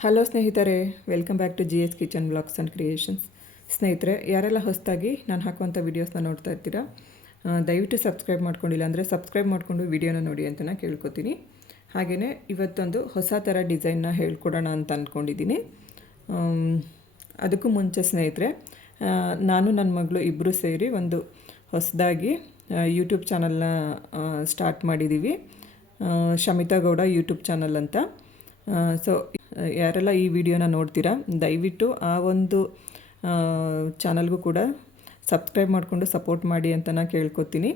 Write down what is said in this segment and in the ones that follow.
Hello ಸ್ನೇಹಿತರೆ, welcome back to G S kitchen blogs and creations. ಸ್ನೇಹಿತರೆ, ಯಾರೆಲ್ಲ ಹೊಸದಾಗಿ ನಾನು ಹಾಕುವಂಥ ವೀಡಿಯೋಸ್ನ ನೋಡ್ತಾ ಇರ್ತೀರಾ ದಯವಿಟ್ಟು ಸಬ್ಸ್ಕ್ರೈಬ್ ಮಾಡ್ಕೊಂಡಿಲ್ಲ ಅಂದರೆ ಸಬ್ಸ್ಕ್ರೈಬ್ ಮಾಡಿಕೊಂಡು ವಿಡಿಯೋನ ನೋಡಿ ಅಂತ ನಾನು ಕೇಳ್ಕೊತೀನಿ. ಹಾಗೆಯೇ ಇವತ್ತೊಂದು ಹೊಸ ಥರ ಡಿಸೈನ್ನ ಹೇಳ್ಕೊಡೋಣ ಅಂತ ಅಂದ್ಕೊಂಡಿದ್ದೀನಿ ಅದಕ್ಕೂ ಮುಂಚೆ ಸ್ನೇಹಿತರೆ ನಾನು ನನ್ನ ಮಗಳು ಇಬ್ಬರು ಸೇರಿ ಒಂದು ಹೊಸದಾಗಿ ಯೂಟ್ಯೂಬ್ ಚಾನಲ್ನ ಸ್ಟಾರ್ಟ್ ಮಾಡಿದ್ದೀವಿ. ಶಮಿತಾ ಗೌಡ ಯೂಟ್ಯೂಬ್ ಚಾನಲ್ ಅಂತ. ಸೊ ಯಾರೆಲ್ಲ ಈ ವಿಡಿಯೋನ ನೋಡ್ತೀರಾ, ದಯವಿಟ್ಟು ಆ ಒಂದು ಚಾನಲ್ಗೂ ಕೂಡ ಸಬ್ಸ್ಕ್ರೈಬ್ ಮಾಡಿಕೊಂಡು ಸಪೋರ್ಟ್ ಮಾಡಿ ಅಂತ ನಾನು ಕೇಳ್ಕೊತೀನಿ.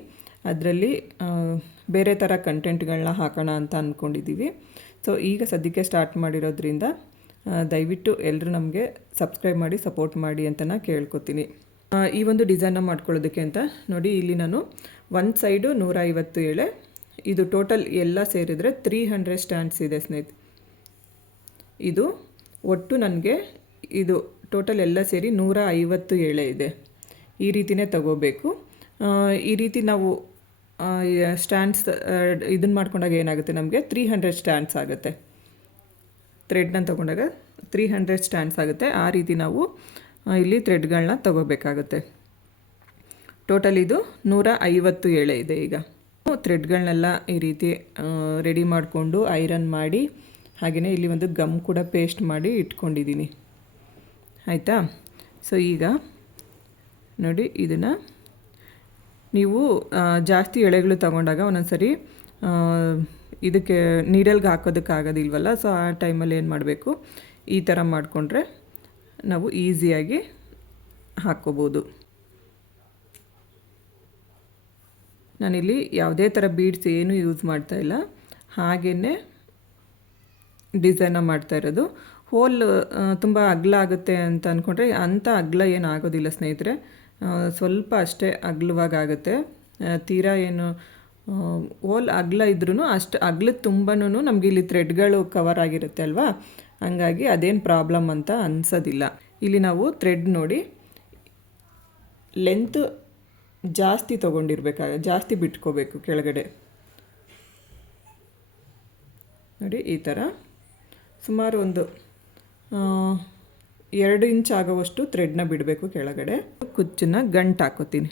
ಅದರಲ್ಲಿ ಬೇರೆ ಥರ ಕಂಟೆಂಟ್ಗಳನ್ನ ಹಾಕೋಣ ಅಂತ ಅಂದ್ಕೊಂಡಿದ್ದೀವಿ ಸೊ, ಈಗ ಸದ್ಯಕ್ಕೆ ಸ್ಟಾರ್ಟ್ ಮಾಡಿರೋದ್ರಿಂದ ದಯವಿಟ್ಟು ಎಲ್ಲರೂ ನಮಗೆ ಸಬ್ಸ್ಕ್ರೈಬ್ ಮಾಡಿ, ಸಪೋರ್ಟ್ ಮಾಡಿ ಅಂತ ನಾನು ಕೇಳ್ಕೊತೀನಿ. ಈ ಒಂದು ಡಿಸೈನ್ನ ಮಾಡ್ಕೊಳ್ಳೋದಕ್ಕೆ ಅಂತ ನೋಡಿ, ಇಲ್ಲಿ ನಾನು ಒಂದು ಸೈಡು ನೂರ ಐವತ್ತು ಇದು ಟೋಟಲ್ ಎಲ್ಲ ಸೇರಿದರೆ ತ್ರೀ ಹಂಡ್ರೆಡ್ ಸ್ಟ್ಯಾಂಡ್ಸ್ ಇದೆ ಸ್ನೇಹಿತರೆ. ಇದು ಒಟ್ಟು ನನಗೆ ಇದು ಟೋಟಲ್ ಎಲ್ಲ ಸೇರಿ ನೂರ ಐವತ್ತು ಎಳೆ ಇದೆ. ಈ ರೀತಿನೇ ತಗೋಬೇಕು. ಈ ರೀತಿ ನಾವು ಸ್ಟ್ಯಾಂಡ್ಸ್ ಇದನ್ನು ಮಾಡ್ಕೊಂಡಾಗ ಏನಾಗುತ್ತೆ ನಮಗೆ? ತ್ರೀ ಹಂಡ್ರೆಡ್ ಸ್ಟ್ಯಾಂಡ್ಸ್ ಆಗುತ್ತೆ. ಥ್ರೆಡ್ನ ತೊಗೊಂಡಾಗ ತ್ರೀ ಹಂಡ್ರೆಡ್ ಸ್ಟ್ಯಾಂಡ್ಸ್ ಆಗುತ್ತೆ. ಆ ರೀತಿ ನಾವು ಇಲ್ಲಿ ಥ್ರೆಡ್ಗಳನ್ನ ತಗೋಬೇಕಾಗುತ್ತೆ. ಟೋಟಲ್ ಇದು ನೂರ ಐವತ್ತು ಎಳೆ ಇದೆ ಈಗ. ಥ್ರೆಡ್ಗಳನ್ನೆಲ್ಲ ಈ ರೀತಿ ರೆಡಿ ಮಾಡಿಕೊಂಡು ಐರನ್ ಮಾಡಿ ಹಾಗೆಯೇ ಇಲ್ಲಿ ಒಂದು ಗಮ್ ಕೂಡ ಪೇಸ್ಟ್ ಮಾಡಿ ಇಟ್ಕೊಂಡಿದ್ದೀನಿ. ಆಯಿತಾ? ಸೊ ಈಗ ನೋಡಿ ಇದನ್ನು ನೀವು ಜಾಸ್ತಿ ಎಳೆಗಳು ತಗೊಂಡಾಗ ಒಂದೊಂದು ಸರಿ ಇದಕ್ಕೆ ನೀಡಲ್ಗೆ ಹಾಕೋದಕ್ಕಾಗೋದಿಲ್ವಲ್ಲ ಸೊ ಆ ಟೈಮಲ್ಲಿ ಏನು ಮಾಡಬೇಕು? ಈ ಥರ ಮಾಡಿಕೊಂಡ್ರೆ ನಾವು ಈಸಿಯಾಗಿ ಹಾಕ್ಕೋಬೋದು. ನಾನಿಲ್ಲಿ ಯಾವುದೇ ಥರ ಬೀಡ್ಸ್ ಏನೂ ಯೂಸ್ ಮಾಡ್ತಾ ಇಲ್ಲ. ಹಾಗೆಯೇ ಡಿಸೈನ ಮಾಡ್ತಾ ಇರೋದು. ಹೋಲ್ ತುಂಬ ಅಗ್ಲ ಆಗುತ್ತೆ ಅಂತ ಅಂದ್ಕೊಂಡ್ರೆ ಅಂಥ ಅಗ್ಲ ಏನು ಆಗೋದಿಲ್ಲ ಸ್ನೇಹಿತರೆ. ಸ್ವಲ್ಪ ಅಷ್ಟೇ ಅಗಲವಾಗಿ ಆಗುತ್ತೆ. ಆ, ತೀರಾ ಏನು ಹೋಲ್ ಅಗ್ಲ ಇದ್ರೂ ಅಷ್ಟು ಅಗ್ಲದ ತುಂಬನೂ ನಮಗೆ ಇಲ್ಲಿ ಥ್ರೆಡ್ಗಳು ಕವರ್ ಆಗಿರುತ್ತೆ ಅಲ್ವಾ? ಹಂಗಾಗಿ ಅದೇನು ಪ್ರಾಬ್ಲಮ್ ಅಂತ ಅನ್ಸೋದಿಲ್ಲ. ಇಲ್ಲಿ ನಾವು ಥ್ರೆಡ್ ನೋಡಿ ಲೆಂತ್ ಜಾಸ್ತಿ ತೊಗೊಂಡಿರ್ಬೇಕಾಗ ಜಾಸ್ತಿ ಬಿಟ್ಕೋಬೇಕು ಕೆಳಗಡೆ. ನೋಡಿ ಈ ಥರ. ಸುಮಾರು ಒಂದು ಎರಡು ಇಂಚ್ ಆಗೋವಷ್ಟು ಥ್ರೆಡ್ನ ಬಿಡಬೇಕು ಕೆಳಗಡೆ. ಕುಚ್ಚನ್ನ ಗಂಟು ಹಾಕೋತೀನಿ.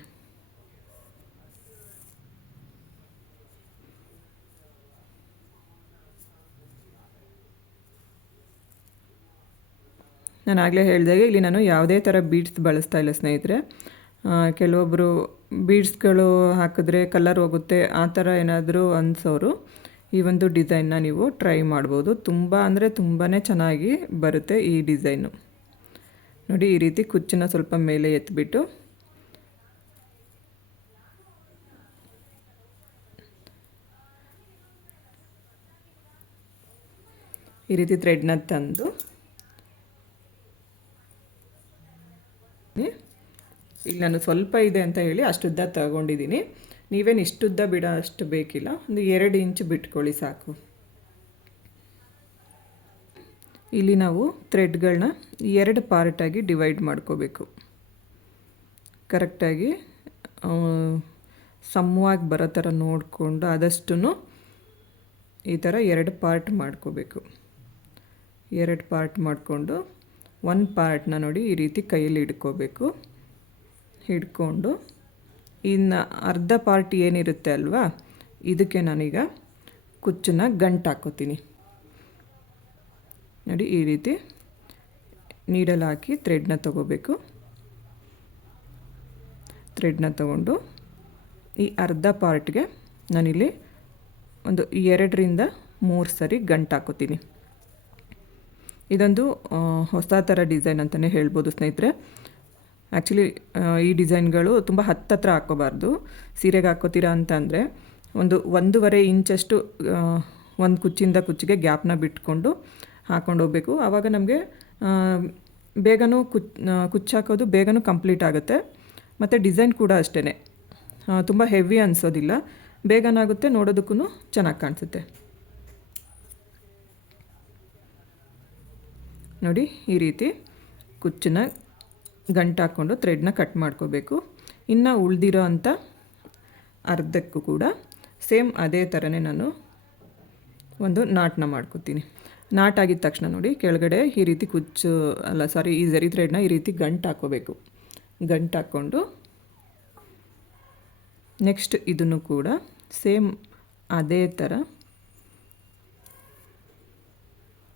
ನಾನು ಆಗಲೇ ಹೇಳಿದಾಗೆ ಇಲ್ಲಿ ನಾನು ಯಾವುದೇ ಥರ ಬೀಡ್ಸ್ ಬಳಸ್ತಾ ಇಲ್ಲ ಸ್ನೇಹಿತರೆ. ಕೆಲವೊಬ್ಬರು ಬೀಡ್ಸ್ಗಳು ಹಾಕಿದ್ರೆ ಕಲರ್ ಹೋಗುತ್ತೆ, ಆ ಥರ ಏನಾದರೂ ಅನಿಸೋರು. ಈ ಒಂದು ಡಿಸೈನ್ನ ನೀವು ಟ್ರೈ ಮಾಡ್ಬೋದು. ತುಂಬ ಅಂದರೆ ತುಂಬಾ ಚೆನ್ನಾಗಿ ಬರುತ್ತೆ ಈ ಡಿಸೈನು. ನೋಡಿ, ಈ ರೀತಿ ಕುಚ್ಚನ್ನ ಸ್ವಲ್ಪ ಮೇಲೆ ಎತ್ಬಿಟ್ಟು. ಈ ರೀತಿ ಥ್ರೆಡ್ನ ತಂದು. ಇಲ್ಲಿ ನಾನು ಸ್ವಲ್ಪ ಇದೆ ಅಂತ ಹೇಳಿ ಅಷ್ಟುದ್ದ ತಗೊಂಡಿದ್ದೀನಿ. ನೀವೇನು ಇಷ್ಟುದ್ದ ಬಿಡೋ ಅಷ್ಟು ಬೇಕಿಲ್ಲ. ಒಂದು ಎರಡು ಇಂಚು ಬಿಟ್ಕೊಳ್ಳಿ ಸಾಕು. ಇಲ್ಲಿ ನಾವು ಥ್ರೆಡ್ಗಳನ್ನ ಎರಡು ಪಾರ್ಟಾಗಿ ಡಿವೈಡ್ ಮಾಡ್ಕೋಬೇಕು. ಕರೆಕ್ಟಾಗಿ ಸಮವಾಗಿ ಬರೋ ಥರ ನೋಡಿಕೊಂಡು ಆದಷ್ಟು ಈ ಥರ ಎರಡು ಪಾರ್ಟ್ ಮಾಡ್ಕೋಬೇಕು. ಎರಡು ಪಾರ್ಟ್ ಮಾಡಿಕೊಂಡು ಒಂದು ಪಾರ್ಟ್ನ ನೋಡಿ ಈ ರೀತಿ ಕೈಯಲ್ಲಿ ಹಿಡ್ಕೋಬೇಕು ಹಿಡ್ಕೊಂಡು ಇನ್ನು ಅರ್ಧ ಪಾರ್ಟ್ ಏನಿರುತ್ತೆ ಅಲ್ವಾ? ಇದಕ್ಕೆ ನಾನೀಗ ಕುಚ್ಚನ್ನ ಗಂಟು ಹಾಕೋತೀನಿ. ನೋಡಿ, ಈ ರೀತಿ ನೀಡಲ್ ಹಾಕಿ ಥ್ರೆಡ್ನ ತಗೋಬೇಕು. ಥ್ರೆಡ್ನ ತಗೊಂಡು ಈ ಅರ್ಧ ಪಾರ್ಟ್ಗೆ ನಾನಿಲ್ಲಿ ಒಂದು ಎರಡರಿಂದ ಮೂರು ಸರಿ ಗಂಟು ಹಾಕೋತೀನಿ. ಇದೊಂದು ಹೊಸ ಥರ ಡಿಸೈನ್ ಅಂತಲೇ ಹೇಳ್ಬೋದು ಸ್ನೇಹಿತರೆ. ಆ್ಯಕ್ಚುಲಿ ಈ ಡಿಸೈನ್ಗಳು ತುಂಬ ಹತ್ತತ್ರ ಹಾಕ್ಕೋಬಾರ್ದು. ಸೀರೆಗೆ ಹಾಕ್ಕೋತೀರಾ ಅಂತ ಅಂದರೆ ಒಂದು ಒಂದೂವರೆ ಇಂಚಷ್ಟು ಒಂದು ಕುಚ್ಚಿಂದ ಕುಚ್ಚಿಗೆ ಗ್ಯಾಪ್ನ ಬಿಟ್ಕೊಂಡು ಹಾಕ್ಕೊಂಡು ಹೋಗಬೇಕು. ಆವಾಗ ನಮಗೆ ಬೇಗನೂ ಕುಚ್ ಕುಚ್ಚು ಹಾಕೋದು ಬೇಗನೂ ಕಂಪ್ಲೀಟ್ ಆಗುತ್ತೆ. ಮತ್ತು ಡಿಸೈನ್ ಕೂಡ ಅಷ್ಟೇ ತುಂಬ ಹೆವಿ ಅನಿಸೋದಿಲ್ಲ. ಬೇಗನಾಗುತ್ತೆ ನೋಡೋದಕ್ಕೂ ಚೆನ್ನಾಗಿ ಕಾಣಿಸುತ್ತೆ. ನೋಡಿ, ಈ ರೀತಿ ಕುಚ್ಚನ್ನ ಗಂಟು ಹಾಕ್ಕೊಂಡು ಥ್ರೆಡ್ನ ಕಟ್ ಮಾಡ್ಕೋಬೇಕು. ಇನ್ನು ಉಳಿದಿರೋ ಅಂಥ ಅರ್ಧಕ್ಕೂ ಕೂಡ ಸೇಮ್ ಅದೇ ಥರನೇ ನಾನು ಒಂದು ನಾಟನ್ನ ಮಾಡ್ಕೋತೀನಿ. ನಾಟ್ ಆಗಿದ ತಕ್ಷಣ ನೋಡಿ, ಕೆಳಗಡೆ ಈ ರೀತಿ ಕುಚ್ಚು, ಅಲ್ಲ ಸಾರಿ ಈ ಜರಿ ಥ್ರೆಡ್ನ ಈ ರೀತಿ ಗಂಟು ಹಾಕ್ಕೋಬೇಕು. ಗಂಟು ಹಾಕ್ಕೊಂಡು ನೆಕ್ಸ್ಟ್ ಇದನ್ನು ಕೂಡ ಸೇಮ್ ಅದೇ ಥರ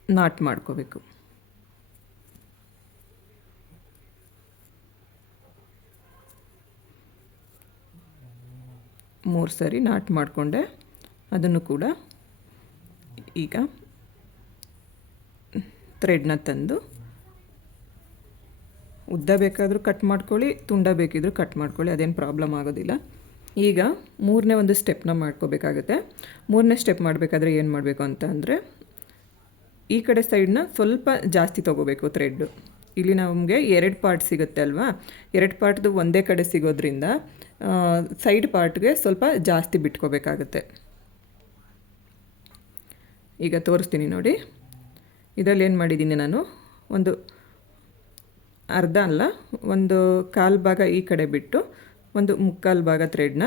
ನಾಟ್ ಮಾಡ್ಕೋಬೇಕು. ಮೂರು ಸರಿ ನಾಟ್ ಮಾಡಿಕೊಂಡೆ. ಅದನ್ನು ಕೂಡ ಈಗ ಥ್ರೆಡ್ನ ತಂದು ಉದ್ದ ಬೇಕಾದರೂ ಕಟ್ ಮಾಡ್ಕೊಳ್ಳಿ ತುಂಡ ಬೇಕಿದ್ದರೂ ಕಟ್ ಮಾಡ್ಕೊಳ್ಳಿ, ಅದೇನು ಪ್ರಾಬ್ಲಮ್ ಆಗೋದಿಲ್ಲ. ಈಗ ಮೂರನೇ ಒಂದು ಸ್ಟೆಪ್ನ ಮಾಡ್ಕೋಬೇಕಾಗುತ್ತೆ. ಮೂರನೇ ಸ್ಟೆಪ್ ಮಾಡಬೇಕಾದ್ರೆ ಏನು ಮಾಡಬೇಕು ಅಂತ ಅಂದರೆ ಈ ಕಡೆ ಸೈಡ್ನ ಸ್ವಲ್ಪ ಜಾಸ್ತಿ ತೊಗೋಬೇಕು ಥ್ರೆಡ್ಡು ಇಲ್ಲಿ ನಮಗೆ ಎರಡು ಪಾರ್ಟ್ ಸಿಗುತ್ತೆ ಅಲ್ವಾ? ಎರಡು ಪಾರ್ಟ್ದು ಒಂದೇ ಕಡೆ ಸಿಗೋದ್ರಿಂದ ಸೈಡ್ ಪಾರ್ಟ್ಗೆ ಸ್ವಲ್ಪ ಜಾಸ್ತಿ ಬಿಟ್ಕೋಬೇಕಾಗುತ್ತೆ. ಈಗ ತೋರಿಸ್ತೀನಿ ನೋಡಿ. ಇದರಲ್ಲಿ ಏನು ಮಾಡಿದ್ದೀನಿ ನಾನು? ಒಂದು ಅರ್ಧ ಅಲ್ಲ, ಒಂದು ಕಾಲು ಭಾಗ ಈ ಕಡೆ ಬಿಟ್ಟು, ಒಂದು ಮುಕ್ಕಾಲು ಭಾಗ ಥ್ರೆಡ್ನ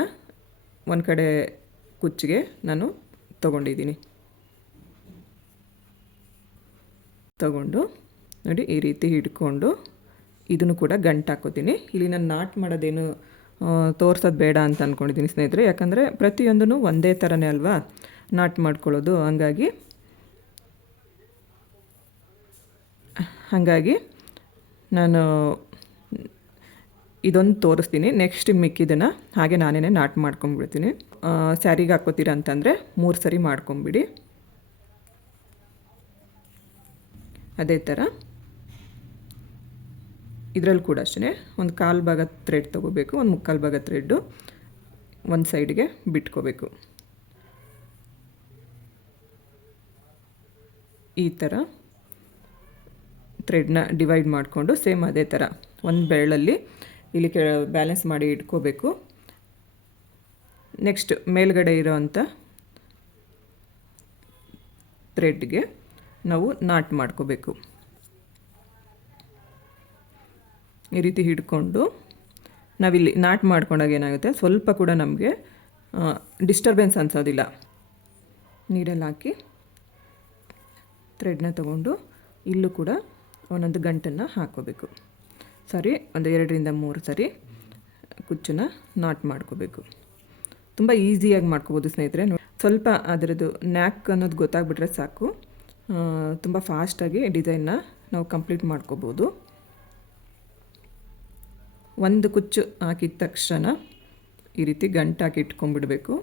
ಒಂದು ಕಡೆ ಕುಚ್ಚಿಗೆ ನಾನು ತಗೊಂಡಿದ್ದೀನಿ. ತಗೊಂಡು, ನೋಡಿ ಈ ರೀತಿ ಹಿಡ್ಕೊಂಡು, ಇದನ್ನು ಕೂಡ ಗಂಟು ಹಾಕೋತೀನಿ ಇಲ್ಲಿ ನಾನು ನಾಟ್ ಮಾಡೋದೇನು ತೋರ್ಸೋದು ಬೇಡ ಅಂತ ಅಂದ್ಕೊಂಡಿದ್ದೀನಿ ಸ್ನೇಹಿತರೆ. ಯಾಕಂದರೆ ಪ್ರತಿಯೊಂದೂ ಒಂದೇ ಥರನೇ ಅಲ್ವಾ ನಾಟ್ ಮಾಡ್ಕೊಳ್ಳೋದು. ಹಂಗಾಗಿ, ಹಾಗಾಗಿ ನಾನು ಇದೊಂದು ತೋರಿಸ್ತೀನಿ. ನೆಕ್ಸ್ಟ್ ಮಿಕ್ಕಿದನ್ನು ಹಾಗೆ ನಾನೇ ನಾಟ್ ಮಾಡ್ಕೊಂಬಿಡ್ತೀನಿ. ಸ್ಯಾರಿಗೆ ಹಾಕೋತೀರ ಅಂತಂದರೆ ಮೂರು ಸರಿ ಮಾಡ್ಕೊಂಬಿಡಿ. ಅದೇ ಥರ ಇದರಲ್ಲಿ ಕೂಡ ಅಷ್ಟೇ ಒಂದು ಕಾಲು ಭಾಗ ಥ್ರೆಡ್ ತೊಗೋಬೇಕು, ಒಂದು ಮುಕ್ಕಾಲು ಭಾಗ ಥ್ರೆಡ್ಡು ಒಂದು ಸೈಡ್ಗೆ ಬಿಟ್ಕೋಬೇಕು. ಈ ಥರ ಥ್ರೆಡ್ನ ಡಿವೈಡ್ ಮಾಡಿಕೊಂಡು ಸೇಮ್ ಅದೇ ಥರ ಒಂದು ಬೆರಳಲ್ಲಿ ಇಲ್ಲಿ ಕೆ ಬ್ಯಾಲೆನ್ಸ್ ಮಾಡಿ ಇಟ್ಕೋಬೇಕು. ನೆಕ್ಸ್ಟ್ ಮೇಲ್ಗಡೆ ಇರೋವಂಥ ಥ್ರೆಡ್ಗೆ ನಾವು ನಾಟ್ ಮಾಡ್ಕೋಬೇಕು. ಈ ರೀತಿ ಹಿಡ್ಕೊಂಡು ನಾವಿಲ್ಲಿ ನಾಟ್ ಮಾಡ್ಕೊಂಡಾಗ ಏನಾಗುತ್ತೆ? ಸ್ವಲ್ಪ ಕೂಡ ನಮಗೆ ಡಿಸ್ಟರ್ಬೆನ್ಸ್ ಅನ್ಸೋದಿಲ್ಲ. ನೀರಲ್ಲಿ ಹಾಕಿ ಥ್ರೆಡ್ನ ತಗೊಂಡು ಇಲ್ಲೂ ಕೂಡ ಒಂದೊಂದು ಗಂಟನ್ನು ಹಾಕೋಬೇಕು ಸರಿ, ಒಂದು ಎರಡರಿಂದ ಮೂರು ಸರಿ ಕುಚ್ಚನ್ನ ನಾಟ್ ಮಾಡ್ಕೋಬೇಕು. ತುಂಬ ಈಸಿಯಾಗಿ ಮಾಡ್ಕೋಬೋದು ಸ್ನೇಹಿತರೆ. ಸ್ವಲ್ಪ ಅದರದ್ದು ನ್ಯಾಕ್ ಅನ್ನೋದು ಗೊತ್ತಾಗ್ಬಿಟ್ರೆ ಸಾಕು. ತುಂಬ ಫಾಸ್ಟಾಗಿ ಡಿಸೈನ್ನ ನಾವು ಕಂಪ್ಲೀಟ್ ಮಾಡ್ಕೋಬೋದು. ಒಂದು ಕುಚ್ಚು ಹಾಕಿದ ತಕ್ಷಣ ಈ ರೀತಿ ಗಂಟಾಕಿ ಇಟ್ಕೊಂಡ್ಬಿಡಬೇಕು.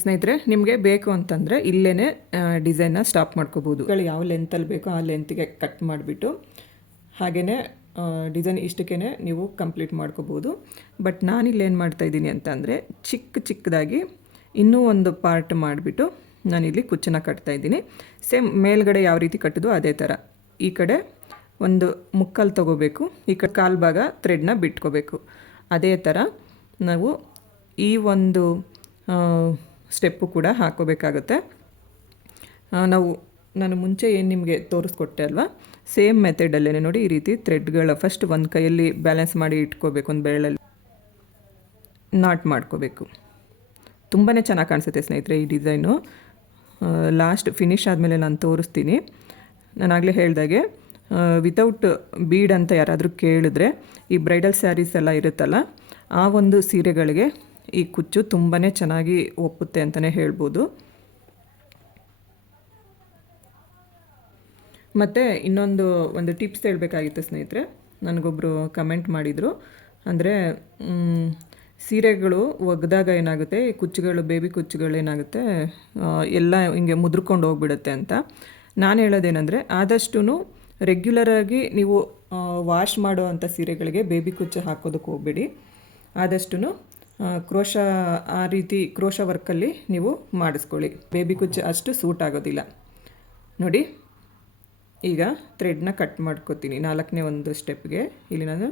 ಸ್ನೇಹಿತರೆ, ನಿಮಗೆ ಬೇಕು ಅಂತಂದರೆ ಇಲ್ಲೇ ಡಿಸೈನ್ನ ಸ್ಟಾಪ್ ಮಾಡ್ಕೋಬೋದು ಯಾವ ಲೆಂತಲ್ಲಿ ಬೇಕೋ ಆ ಲೆಂತ್ಗೆ ಕಟ್ ಮಾಡಿಬಿಟ್ಟು ಹಾಗೆಯೇ ಡಿಸೈನ್ ಇಷ್ಟಕ್ಕೇ ನೀವು ಕಂಪ್ಲೀಟ್ ಮಾಡ್ಕೋಬೋದು ಬಟ್ ನಾನು ಏನು ಮಾಡ್ತಾಯಿದ್ದೀನಿ ಅಂತ ಅಂದರೆ ಚಿಕ್ಕ ಚಿಕ್ಕದಾಗಿ ಇನ್ನೂ ಒಂದು ಪಾರ್ಟ್ ಮಾಡಿಬಿಟ್ಟು ನಾನಿಲ್ಲಿ ಕುಚ್ಚನ್ನು ಕಟ್ತಾಯಿದ್ದೀನಿ ಸೇಮ್ ಮೇಲ್ಗಡೆ ಯಾವ ರೀತಿ ಕಟ್ಟೋದು ಅದೇ ಥರ ಈ ಕಡೆ ಒಂದು ಮುಕ್ಕಲ್ಲಿ ತೊಗೋಬೇಕು. ಈ ಕಡೆ ಕಾಲು ಭಾಗ ಥ್ರೆಡ್ನ ಬಿಟ್ಕೋಬೇಕು. ಅದೇ ಥರ ನಾವು ಈ ಒಂದು ಸ್ಟೆಪ್ಪು ಕೂಡ ಹಾಕೋಬೇಕಾಗುತ್ತೆ. ನಾವು, ನಾನು ಮುಂಚೆ ಏನು ನಿಮಗೆ ತೋರಿಸ್ಕೊಟ್ಟೆ ಅಲ್ವಾ? ಸೇಮ್ ಮೆಥಡಲ್ಲೇ ನೋಡಿ ಈ ರೀತಿ ಥ್ರೆಡ್ಗಳ ಫಸ್ಟ್ ಒಂದು ಕೈಯಲ್ಲಿ ಬ್ಯಾಲೆನ್ಸ್ ಮಾಡಿ ಇಟ್ಕೋಬೇಕು ಒಂದು ಬೆರಳಲ್ಲಿ. ನಾಟ್ ಮಾಡ್ಕೋಬೇಕು. ತುಂಬಾ ಚೆನ್ನಾಗಿ ಕಾಣಿಸುತ್ತೆ ಸ್ನೇಹಿತರೆ ಈ ಡಿಸೈನು ಲಾಸ್ಟ್ ಫಿನಿಶ್ ಆದಮೇಲೆ ನಾನು ತೋರಿಸ್ತೀನಿ. ನಾನಾಗಲೇ ಹೇಳ್ದಾಗೆ ವಿತೌಟ್ ಬೀಡ್ ಅಂತ ಯಾರಾದರೂ ಕೇಳಿದ್ರೆ ಈ ಬ್ರೈಡಲ್ ಸ್ಯಾರೀಸ್ ಎಲ್ಲ ಇರುತ್ತಲ್ಲ, ಆ ಒಂದು ಸೀರೆಗಳಿಗೆ ಈ ಕುಚ್ಚು ತುಂಬಾ ಚೆನ್ನಾಗಿ ಒಪ್ಪುತ್ತೆ ಅಂತಲೇ ಹೇಳ್ಬೋದು. ಮತ್ತು ಇನ್ನೊಂದು, ಒಂದು ಟಿಪ್ಸ್ ಹೇಳಬೇಕಾಗಿತ್ತು ಸ್ನೇಹಿತರೆ ನನಗೊಬ್ಬರು ಕಮೆಂಟ್ ಮಾಡಿದರು. ಅಂದರೆ ಸೀರೆಗಳು ಒಗ್ದಾಗ ಏನಾಗುತ್ತೆ, ಈ ಕುಚ್ಚುಗಳು ಬೇಬಿ ಕುಚ್ಚುಗಳು ಏನಾಗುತ್ತೆ ಎಲ್ಲ ಹಿಂಗೆ ಮುದ್ರಕೊಂಡು ಹೋಗ್ಬಿಡುತ್ತೆ ಅಂತ. ನಾನು ಹೇಳೋದೇನೆಂದರೆ ಆದಷ್ಟು ರೆಗ್ಯುಲರಾಗಿ ನೀವು ವಾಶ್ ಮಾಡೋ ಸೀರೆಗಳಿಗೆ ಬೇಬಿ ಕುಚ್ಚು ಹಾಕೋದಕ್ಕೆ ಹೋಗಬೇಡಿ. ಆದಷ್ಟು ಕ್ರೋಶ, ಆ ರೀತಿ ಕ್ರೋಶ ವರ್ಕಲ್ಲಿ ನೀವು ಮಾಡಿಸ್ಕೊಳ್ಳಿ. ಬೇಬಿ ಕುಚ್ಚ ಅಷ್ಟು ಸೂಟ್ ಆಗೋದಿಲ್ಲ. ನೋಡಿ, ಈಗ ಥ್ರೆಡ್ನ ಕಟ್ ಮಾಡ್ಕೋತೀನಿ. ನಾಲ್ಕನೇ ಒಂದು ಸ್ಟೆಪ್ಗೆ ಇಲ್ಲಿ ನಾನು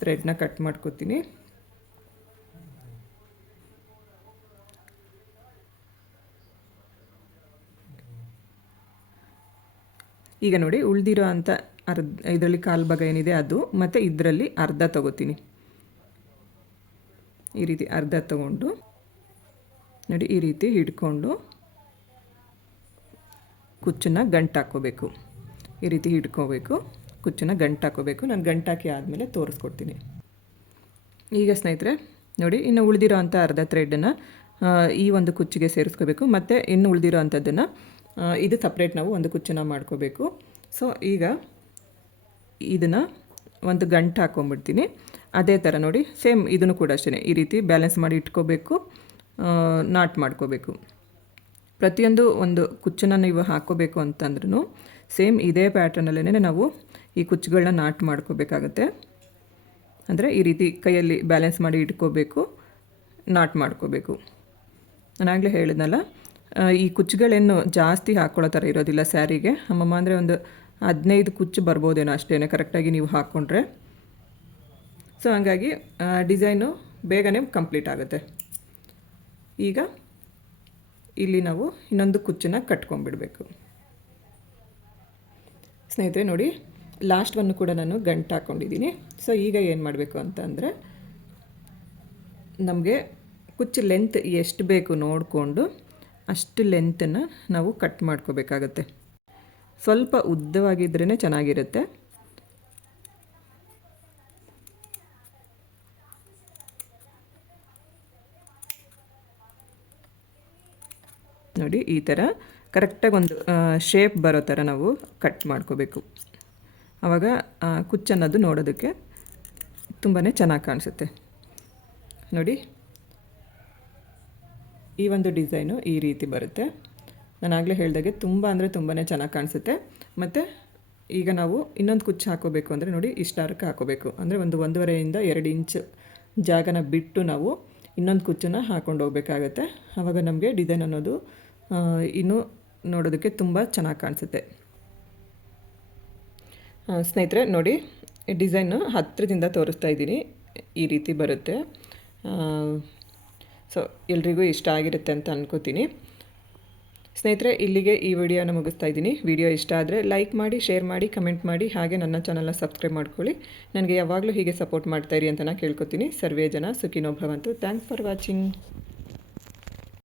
ಥ್ರೆಡ್ನ ಕಟ್ ಮಾಡ್ಕೋತೀನಿ. ಈಗ ನೋಡಿ ಉಳಿದಿರೋ ಅಂಥ ಅರ್ಧ, ಇದರಲ್ಲಿ ಕಾಲು ಭಾಗ ಏನಿದೆ ಅದು, ಮತ್ತು ಇದರಲ್ಲಿ ಅರ್ಧ ತಗೋತೀನಿ. ಈ ರೀತಿ ಅರ್ಧ ತಗೊಂಡು, ನೋಡಿ ಈ ರೀತಿ ಹಿಡ್ಕೊಂಡು ಕುಚ್ಚನ್ನು ಗಂಟು ಹಾಕ್ಕೋಬೇಕು. ಈ ರೀತಿ ಹಿಡ್ಕೋಬೇಕು, ಕುಚ್ಚನ್ನು ಗಂಟು ಹಾಕ್ಕೋಬೇಕು. ನಾನು ಗಂಟು ಹಾಕಿ ಆದಮೇಲೆ ತೋರಿಸ್ಕೊಡ್ತೀನಿ. ಈಗ ಸ್ನೇಹಿತರೆ, ನೋಡಿ ಇನ್ನು ಉಳಿದಿರೋ ಅಂಥ ಅರ್ಧ ಥ್ರೆಡನ್ನು ಈ ಒಂದು ಕುಚ್ಚಿಗೆ ಸೇರಿಸ್ಕೋಬೇಕು. ಮತ್ತು ಇನ್ನು ಉಳಿದಿರೋ ಅಂಥದ್ದನ್ನು ಇದು ಸಪ್ರೇಟ್ ನಾವು ಒಂದು ಕುಚ್ಚನ ಮಾಡ್ಕೋಬೇಕು. ಸೊ ಈಗ ಇದನ್ನು ಒಂದು ಗಂಟು ಹಾಕ್ಕೊಂಬಿಡ್ತೀನಿ ಅದೇ ಥರ ನೋಡಿ ಸೇಮ್ ಇದನ್ನು ಕೂಡ ಅಷ್ಟೇ ಈ ರೀತಿ ಬ್ಯಾಲೆನ್ಸ್ ಮಾಡಿ ಇಟ್ಕೋಬೇಕು ನಾಟ್ ಮಾಡ್ಕೋಬೇಕು. ಪ್ರತಿಯೊಂದು ಒಂದು ಕುಚ್ಚನ್ನು ನೀವು ಹಾಕೋಬೇಕು ಅಂತಂದ್ರೂ ಸೇಮ್ ಇದೇ ಪ್ಯಾಟರ್ನಲ್ಲೇ ನಾವು ಈ ಕುಚ್ಚುಗಳನ್ನ ನಾಟ್ ಮಾಡ್ಕೋಬೇಕಾಗತ್ತೆ. ಅಂದರೆ ಈ ರೀತಿ ಕೈಯಲ್ಲಿ ಬ್ಯಾಲೆನ್ಸ್ ಮಾಡಿ ಇಟ್ಕೋಬೇಕು ನಾಟ್ ಮಾಡ್ಕೋಬೇಕು. ನಾನಾಗಲೇ ಹೇಳಿದ್ನಲ್ಲ ಈ ಕುಚ್ಚುಗಳೇನು ಜಾಸ್ತಿ ಹಾಕ್ಕೊಳ್ಳೋ ಥರ ಇರೋದಿಲ್ಲ ಸ್ಯಾರಿಗೆ. ಅಮ್ಮಮ್ಮ ಅಂದರೆ ಒಂದು ಹದಿನೈದು ಕುಚ್ಚು ಬರ್ಬೋದೇನೋ ಅಷ್ಟೇ ಕರೆಕ್ಟಾಗಿ ನೀವು ಹಾಕ್ಕೊಂಡ್ರೆ ಸೊ ಹಾಗಾಗಿ ಡಿಸೈನು ಬೇಗನೆ ಕಂಪ್ಲೀಟ್ ಆಗುತ್ತೆ. ಈಗ ಇಲ್ಲಿ ನಾವು ಇನ್ನೊಂದು ಕುಚ್ಚನ್ನು ಕಟ್ಕೊಂಡ್ಬಿಡಬೇಕು. ಸ್ನೇಹಿತರೆ, ನೋಡಿ ಲಾಸ್ಟ್ ಒನ್ನು ಕೂಡ ನಾನು ಗಂಟು ಹಾಕ್ಕೊಂಡಿದ್ದೀನಿ ಸೊ ಈಗ ಏನು ಮಾಡಬೇಕು ಅಂತ ಅಂದರೆ, ನಮಗೆ ಕುಚ್ಚು ಲೆಂತ್ ಎಷ್ಟು ಬೇಕು ನೋಡಿಕೊಂಡು ಅಷ್ಟು ಲೆಂತನ್ನು ನಾವು ಕಟ್ ಮಾಡ್ಕೋಬೇಕಾಗತ್ತೆ. ಸ್ವಲ್ಪ ಉದ್ದವಾಗಿದ್ರೇ ಚೆನ್ನಾಗಿರುತ್ತೆ. ನೋಡಿ, ಈ ಥರ ಕರೆಕ್ಟಾಗಿ ಒಂದು ಶೇಪ್ ಬರೋ ಥರ ನಾವು ಕಟ್ ಮಾಡ್ಕೋಬೇಕು. ಆವಾಗ ಕುಚ್ಚನ್ನೋದು ನೋಡೋದಕ್ಕೆ ತುಂಬಾ ಚೆನ್ನಾಗಿ ಕಾಣಿಸುತ್ತೆ. ನೋಡಿ ಈ ಒಂದು ಡಿಸೈನು ಈ ರೀತಿ ಬರುತ್ತೆ. ನಾನು ಆಗಲೇ ಹೇಳಿದಾಗೆ ತುಂಬ ಅಂದರೆ ತುಂಬಾ ಚೆನ್ನಾಗಿ ಕಾಣಿಸುತ್ತೆ. ಮತ್ತು ಈಗ ನಾವು ಇನ್ನೊಂದು ಕುಚ್ಚು ಹಾಕೋಬೇಕು ಅಂದರೆ ನೋಡಿ ಇಷ್ಟಾರಕ್ಕೆ ಹಾಕೋಬೇಕು. ಅಂದರೆ ಒಂದು ಒಂದೂವರೆಯಿಂದ ಎರಡು ಇಂಚ್ ಜಾಗನ ಬಿಟ್ಟು ನಾವು ಇನ್ನೊಂದು ಕುಚ್ಚನ್ನು ಹಾಕ್ಕೊಂಡು ಹೋಗ್ಬೇಕಾಗತ್ತೆ. ಆವಾಗ ನಮಗೆ ಡಿಸೈನ್ ಅನ್ನೋದು ಇನ್ನೂ ನೋಡೋದಕ್ಕೆ ತುಂಬ ಚೆನ್ನಾಗಿ ಕಾಣಿಸುತ್ತೆ. ಸ್ನೇಹಿತರೆ, ನೋಡಿ ಡಿಸೈನು ಹತ್ತಿರದಿಂದ ತೋರಿಸ್ತಾ ಇದ್ದೀನಿ. ಈ ರೀತಿ ಬರುತ್ತೆ. ಸೊ, ಎಲ್ರಿಗೂ ಇಷ್ಟ ಆಗಿರುತ್ತೆ ಅಂತ ಅನ್ಕೋತೀನಿ. ಸ್ನೇಹಿತರೆ, ಇಲ್ಲಿಗೆ ಈ ವಿಡಿಯೋನ ಮುಗಿಸ್ತಾ ಇದ್ದೀನಿ. ವಿಡಿಯೋ ಇಷ್ಟ ಆದರೆ ಲೈಕ್ ಮಾಡಿ, ಶೇರ್ ಮಾಡಿ, ಕಮೆಂಟ್ ಮಾಡಿ, ಹಾಗೆ ನನ್ನ ಚಾನಲ್ನ ಸಬ್ಸ್ಕ್ರೈಬ್ ಮಾಡ್ಕೊಳ್ಳಿ. ನನಗೆ ಯಾವಾಗಲೂ ಹೀಗೆ ಸಪೋರ್ಟ್ ಮಾಡ್ತಾಯಿರಿ ಅಂತ ನಾನು ಕೇಳ್ಕೊತೀನಿ. ಸರ್ವೇ ಜನ ಸುಖಿನೋ ಭವಂತು. Thanks for watching.